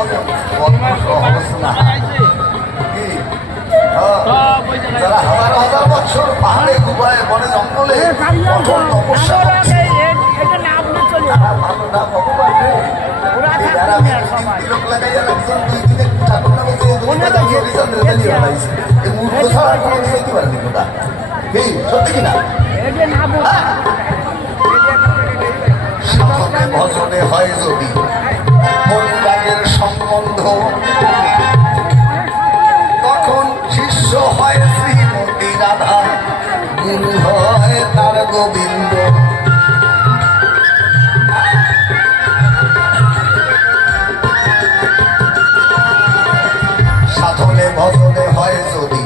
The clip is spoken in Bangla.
অবস্থা যারা হাজার হাজার বছর পাহাড়ে গুহায় বনে জঙ্গলে কঠোর তপস্যা লোক লাগাই যারা দুজন 2 দিনে ঠাকুর নামে মূর্খ ছাড়া কোনো দিতে পারেনি কোথা সত্যি কিনা সাধনে ভজনে হয় যদি মনরাগের সম্বন্ধ তখন শিষ্য হয় শ্রীমতী রাধা গুরু হয় তার গোবিন্দ।